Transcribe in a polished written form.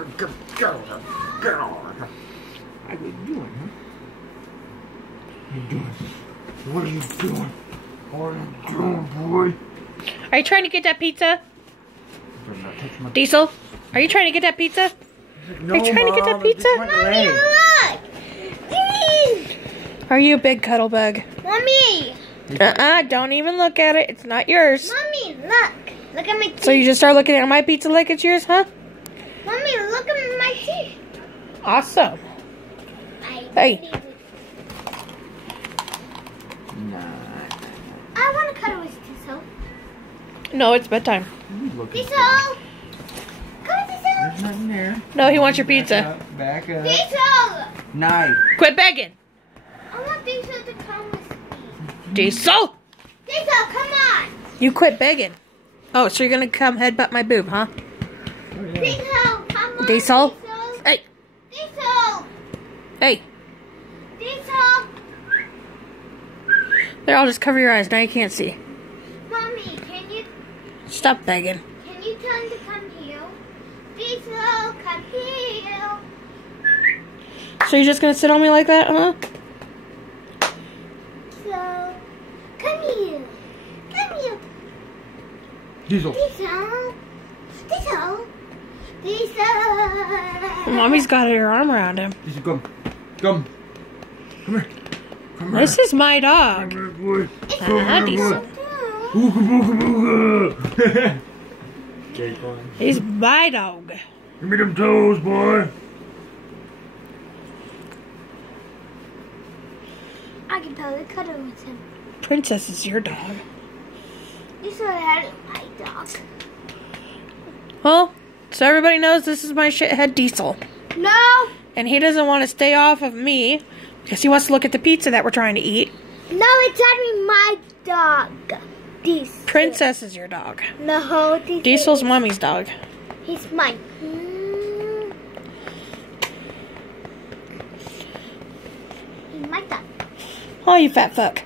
What are you doing, huh? What are you doing? What are you doing, boy? Are you trying to get that pizza? Diesel, are you trying to get that pizza? No, are you trying to get that pizza? Mommy, look! Are you a big cuddle bug? Mommy! Don't even look at it. It's not yours. Mommy, look! Look at my teeth. So you just start looking at my pizza like it's yours, huh? Mommy, look at my teeth. Awesome. Hey. I want to cuddle with Diesel. No, it's bedtime. Diesel! Come on, Diesel! There's nothing there. No, he wants your pizza. Back up. Diesel! Knife. Quit begging. I want Diesel to come with me. Diesel! Diesel, come on! You quit begging. Oh, so you're gonna come headbutt my boob, huh? Diesel, come on! Diesel? Hey! Diesel! Hey! Diesel! There, I'll just cover your eyes. Now you can't see. Mommy, can you Stop begging. tell him to come here? Diesel, come here! So you're just gonna sit on me like that, huh? So, come here. Come here. Diesel. Diesel. Diesel. Diesel. Mommy's got her arm around him. Diesel, come. Come. Come here. Come here. This is my dog. Come here, boy. Diesel. Booga, booga, booga. Okay, fine. He's my dog. Give me them toes, boy. I can totally cuddle with him. Princess is your dog. You said I had my dog. Well, so everybody knows this is my shithead Diesel. No. And he doesn't want to stay off of me because he wants to look at the pizza that we're trying to eat. No, it's actually my dog. Diesel. Princess is your dog. No, Diesel. Diesel's mommy's dog. He's mine. He's my dog. Oh, you fat fuck.